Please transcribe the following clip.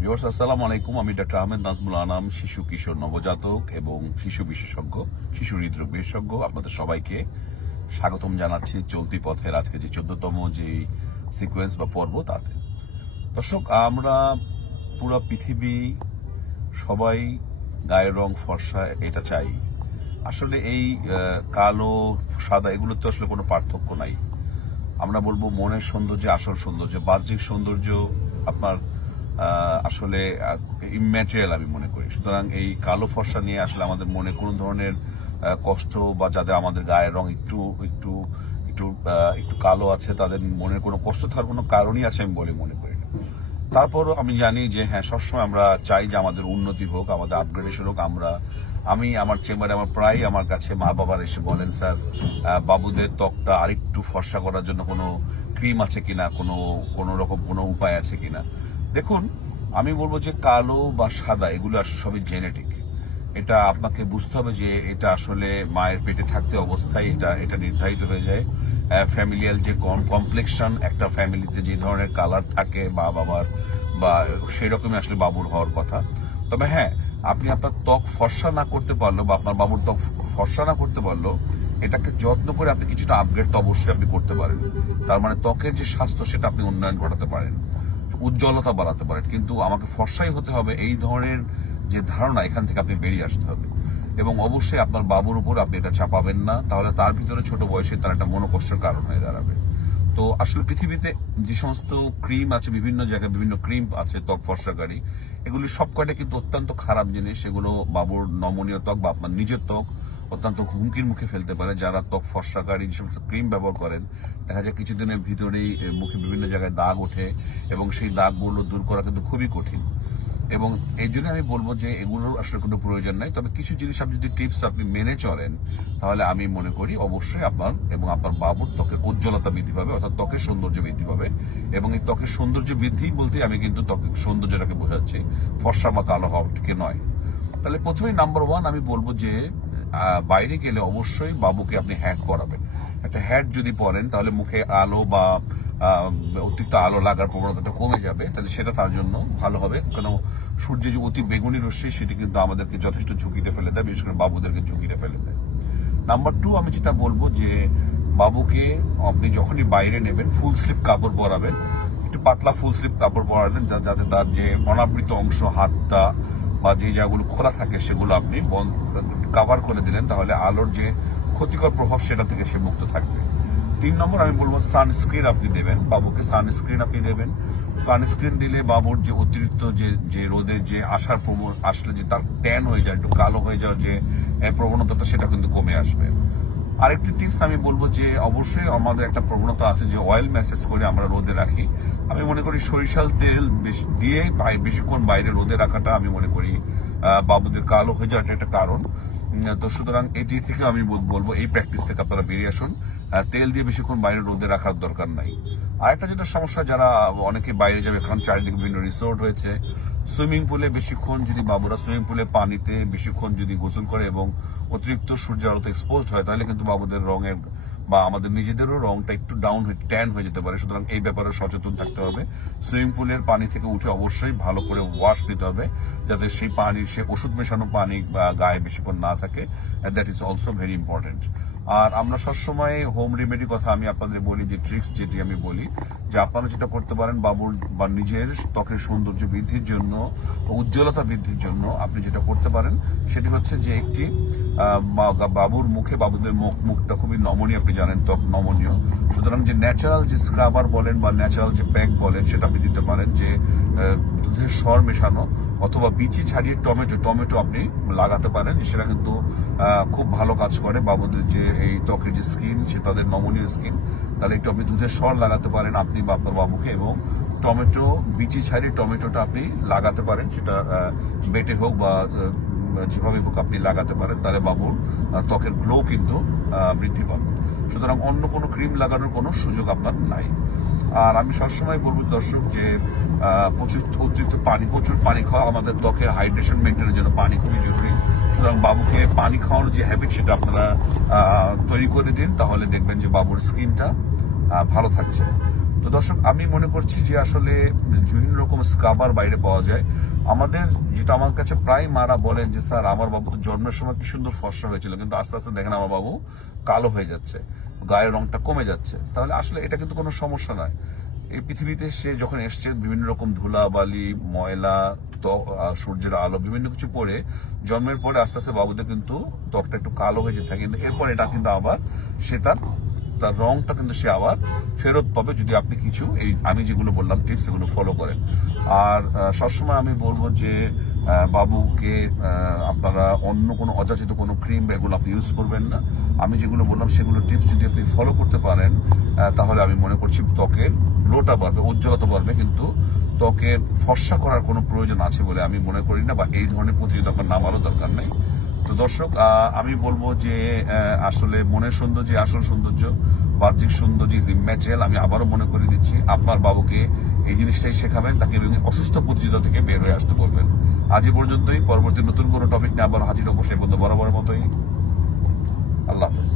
Viewers, আসসালামু আলাইকুম। আমি ডক্টর আহমেদ নাজমুল আনাম, শিশু কিশোর নবজাতক এবং শিশু বিশেষজ্ঞ, শিশু হৃদরোগ বিশেষজ্ঞ। আপনাদের সবাইকে স্বাগতম জানাচ্ছি চলতি পথের আজকে যে 14তম যে সিকোয়েন্স বা পর্ব তাতে। দর্শক, আমরা পুরো পৃথিবী সবাই গায়ের রং ফর্সা এটা চাই। আসলে এই কালো সাদা এগুলো তো আসলে কোনো পার্থক্য নাই। আমরা বলবো মনের সৌন্দর্য, আসল সৌন্দর্য, বাহ্যিক সৌন্দর্য আপনার আসলে ইম্যাটেরিয়াল আমি মনে করি। সুতরাং এই কালো ফর্সা নিয়ে আসলে আমাদের মনে কোনো ধরনের কষ্ট বা যাদের আমাদের গায়ের রং একটু একটু একটু একটু কালো আছে তাদের মনে কোনো কষ্ট থাকার কোনো কারণই আছে আমি বলে মনে করি না। তারপরও আমি জানি যে হ্যাঁ, সবসময় আমরা চাই যে আমাদের উন্নতি হোক, আমাদের আপগ্রেডেশন হোক। আমি আমার চেম্বারে প্রায় আমার কাছে মা বাবার এসে বলেন, স্যার বাবুদের ত্বকটা আরেকটু ফর্সা করার জন্য কোনো ক্রিম আছে কিনা, কোনো রকম কোনো উপায় আছে কিনা। দেখুন, আমি বলবো যে কালো বা সাদা এগুলো আসলে সবই জেনেটিক। এটা আপনাকে বুঝতে হবে যে এটা আসলে মায়ের পেটে থাকতে অবস্থায় এটা নির্ধারিত হয়ে যায়। ফ্যামিলিয়াল যে কমপ্লেকশন একটা ফ্যামিলিতে যে ধরনের কালার থাকে মা বাবার, বা সেরকমই আসলে বাবুর হওয়ার কথা। তবে হ্যাঁ, আপনি আপনার ত্বক ফর্সা না করতে পারলো বা আপনার বাবুর ত্বক ফর্সা না করতে পারলো, এটাকে যত্ন করে আপনি কিছুটা আপগ্রেড তো অবশ্যই আপনি করতে পারেন। তার মানে ত্বকের যে স্বাস্থ্য সেটা আপনি উন্নয়ন ঘটাতে পারেন, উজ্জ্বলতা বাড়াতে পারেন। কিন্তু আমাকে ফর্সাই হতে হবে এই ধরনের যে ধারণা, এখান থেকে আপনি বেরিয়ে আসতে হবে। এবং অবশ্যই আপনার বাবুর উপর আপনি এটা চাপাবেন না, তাহলে তার ভিতরে ছোট বয়সে তার একটা মনোকষ্টের কারণ হয়ে দাঁড়াবে। তো আসলে পৃথিবীতে যে সমস্ত ক্রিম আছে, বিভিন্ন জায়গায় বিভিন্ন ক্রিম আছে ত্বক ফর্সাকারী, এগুলি সব কয়টা কিন্তু অত্যন্ত খারাপ জিনিস। এগুলো বাবুর নমনীয় ত্বক বা আপনার নিজের ত্বক অত্যন্ত হুমকির মুখে ফেলতে পারে। যারা ত্বক ফর্সাকারী যে সমস্ত ক্রিম ব্যবহার করেন, দেখা যায় কিছুদিনের ভিতরেই মুখে বিভিন্ন জায়গায় দাগ ওঠে এবং সেই দাগগুলো দূর করা কিন্তু খুবই কঠিন। এবং এই জন্য আমি বলবো যে এগুলোর আসলে কোনো প্রয়োজন নাই। তবে কিছু জিনিস আপনি যদি টিপস আপনি মেনে চলেন, তাহলে আমি মনে করি অবশ্যই আপনার এবং আপনার বাবুর ত্বকের উজ্জ্বলতা বৃদ্ধি পাবে, অর্থাৎ ত্বকের সৌন্দর্য বৃদ্ধি পাবে। এবং এই ত্বকের সৌন্দর্য বৃদ্ধি বলতে আমি কিন্তু ত্বকের সৌন্দর্যটাকে বোঝাচ্ছি, ফর্সা বা কালো হওয়াকে নয়। তাহলে প্রথমেই নাম্বার 1 আমি বলবো যে বাইরে গেলে অবশ্যই বাবুকে আপনি হ্যাট পরাবেন। একটা হ্যাট যদি পরেন তাহলে মুখে আলো বা অতিরিক্ত আলো লাগার প্রবণতাটা কমে যাবে, তাহলে সেটা তার জন্য ভালো হবে। কারণ সূর্যের যে অতি বেগুনি রশ্মি সেটি কিন্তু আমাদেরকে যথেষ্ট ঝুঁকিতে ফেলে দেয়, বিশেষ করে বাবুদেরকে ঝুঁকিতে ফেলে দেয়। নাম্বার 2 আমি যেটা বলবো যে বাবুকে আপনি যখনই বাইরে নেবেন ফুল স্লিভ কাপড় পরাবেন, একটু পাতলা ফুল স্লিভ কাপড় পরাবেন, যাতে তার যে অনাবৃত অংশ, হাতটা বা যে জায়গাগুলো খোলা থাকে সেগুলো আপনি কাভার করে দিলেন, তাহলে আলোর যে ক্ষতিকর প্রভাব সেটা থেকে সে মুক্ত থাকবে। 3 নম্বর আমি বলবো সানস্ক্রিন আপনি দেবেন বাবুকে। সানস্ক্রিন আপনি দেবেন। সানস্ক্রিন দিলে বাবুর যে অতিরিক্ত যে রোদের যে আসলে যে তার ট্যান হয়ে যায়, একটু কালো হয়ে যাওয়ার যে প্রবণতাটা সেটা কিন্তু কমে আসবে। আরেকটি টিপস আমি বলবো যে অবশ্যই আমাদের একটা প্রবণতা আছে যে অয়েল ম্যাসেজ করে আমরা রোদে রাখি। আমি মনে করি সরিষার তেল দিয়ে বেশিক্ষণ বাইরে রোদে রাখাটা আমি মনে করি বাবুদের কালো হয়ে যাওয়াটা একটা কারণ। তো সুতরাং এটি থেকে আমি বলবো এই প্র্যাকটিস থেকে আপনারা বেরিয়ে আসুন। তেল দিয়ে বেশিক্ষণ বাইরে রোদে রাখার দরকার নাই। আরেকটা যেটা সমস্যা, যারা অনেকে বাইরে যাবে, এখন চারিদিকে বিভিন্ন রিসোর্ট হয়েছে, সুইমিং পুলে বেশিক্ষণ যদি বাবুরা সুইমিং পুলে পানিতে বেশিক্ষণ যদি গোসল করে এবং অতিরিক্ত সূর্যের আলোতে এক্সপোজড হয়, তাহলে কিন্তু বাবুদের রঙের বা আমাদের নিজেদেরও রংটা একটু ডাউন হয়ে ট্যান হয়ে যেতে পারে। সুতরাং এই ব্যাপারে সচেতন থাকতে হবে। সুইমিং পুলের পানি থেকে উঠে অবশ্যই ভালো করে ওয়াশ দিতে হবে, যাতে সেই পানি, সে ওষুধ মেশানো পানি বা গায়ে বেশিক্ষণ না থাকে। That is also very important. আর আমরা সবসময় হোম রেমেডি কথা আমি আপনাদের বলি, যে ট্রিক্স যেটি আমি বলি, যে আপনারা যেটা করতে পারেন বাবুর বা নিজের ত্বকের সৌন্দর্য বৃদ্ধির জন্য, উজ্জ্বলতা বৃদ্ধির জন্য আপনি যেটা করতে পারেন সেটি হচ্ছে যে একটি বাবুর মুখে, বাবুদের মুখটা খুবই নমনীয়, আপনি জানেন ত্বক নমনীয়। সুতরাং যে ন্যাচারাল যে স্ক্রাবার বলেন বা ন্যাচারাল যে প্যাক বলেন সেটা আপনি দিতে পারেন, যে দুধের স্বর মেশানো অথবা বিচি ছাড়িয়ে টমেটো আপনি লাগাতে পারেন। সেটা কিন্তু খুব ভালো কাজ করে বাবুদের যে এই ত্বকের যে স্কিন, সে তাদের নমনীয় স্কিন। তাহলে একটু আপনি দুধের স্বর লাগাতে পারেন আপনি বা আপনার বাবুকে, এবং টমেটো বিচি ছাড়িয়ে টমেটোটা আপনি লাগাতে পারেন, সেটা বেটে হোক বা যেভাবে হোক আপনি লাগাতে পারেন, তাহলে বাবুর ত্বকের গ্লো কিন্তু বৃদ্ধি পাবে। সুতরাং অন্য কোনো ক্রিম লাগানোর কোনো সুযোগ আপনার নাই। আর আমি সবসময় বলবো দর্শক যে প্রচুর পানি খাওয়া, আমাদের ত্বকের হাইড্রেশন মেনটেনের জন্য পানি খুবই জরুরি। সুতরাং বাবুকে পানি খাওয়ানোর যে হ্যাবিট সেটা আপনারা তৈরি করে দিন, তাহলে দেখবেন যে বাবুর স্কিনটা ভালো থাকছে। তো তো দর্শক, আমি মনে করছি যে আসলে বিভিন্ন রকম স্ক্রাবার বাইরে পাওয়া যায়। আমাদের যেটা আমার কাছে প্রায় মারা বলেন যে স্যার আমার বাবু তো জন্মের সময় কি সুন্দর ফর্সা হয়েছিল, কিন্তু আস্তে আস্তে দেখেন আমার বাবু কালো হয়ে যাচ্ছে, গায়ের রংটা কমে যাচ্ছে। তাহলে আসলে এটা কিন্তু কোনো সমস্যা নয়। এই পৃথিবীতে সে যখন এসছে বিভিন্ন রকম ধুলা বালি ময়লা সূর্যের আলো বিভিন্ন কিছু পরে জন্মের পরে আস্তে আস্তে বাবুদের কিন্তু ত্বকটা একটু কালো হয়ে যেতে থাকে, কিন্তু এরপর এটা কিন্তু আবার সে তার রংটা কিন্তু সে আবার ফেরত পাবে যদি আপনি কিছু এই আমি যেগুলো বললাম টিপস এগুলো ফলো করেন। আর সবসময় আমি বলবো যে বাবুকে আপনারা অন্য কোনো অযাচিত কোনো ক্রিম এগুলো আপনি ইউজ করবেন না। আমি যেগুলো বললাম সেগুলো টিপস যদি আপনি ফলো করতে পারেন তাহলে আমি মনে করছি ত্বকের গ্লোটা বাড়বে, উজ্জ্বলতা বাড়বে, কিন্তু ত্বকে ফর্সা করার কোনো প্রয়োজন আছে বলে আমি মনে করি না, বা এই ধরনের প্রতিযোগিতা আপনার নামারও দরকার নেই। তো দর্শক, আমি বলবো যে আসলে মনের সৌন্দর্য আসল সৌন্দর্য, বাহ্যিক সৌন্দর্য ইজ ইম্যাটেরিয়াল। আমি আবারও মনে করে দিচ্ছি, আপনার বাবুকে এই জিনিসটাই শেখাবেন, তাকে অসুস্থ প্রতিযোগিতা থেকে বের হয়ে আসতে বলবেন। আজ এই পর্যন্তই, পরবর্তী নতুন কোনো টপিক নিয়ে আবার হাজির হবো, সে বরাবরের মতোই। আল্লাহ হাফেজ।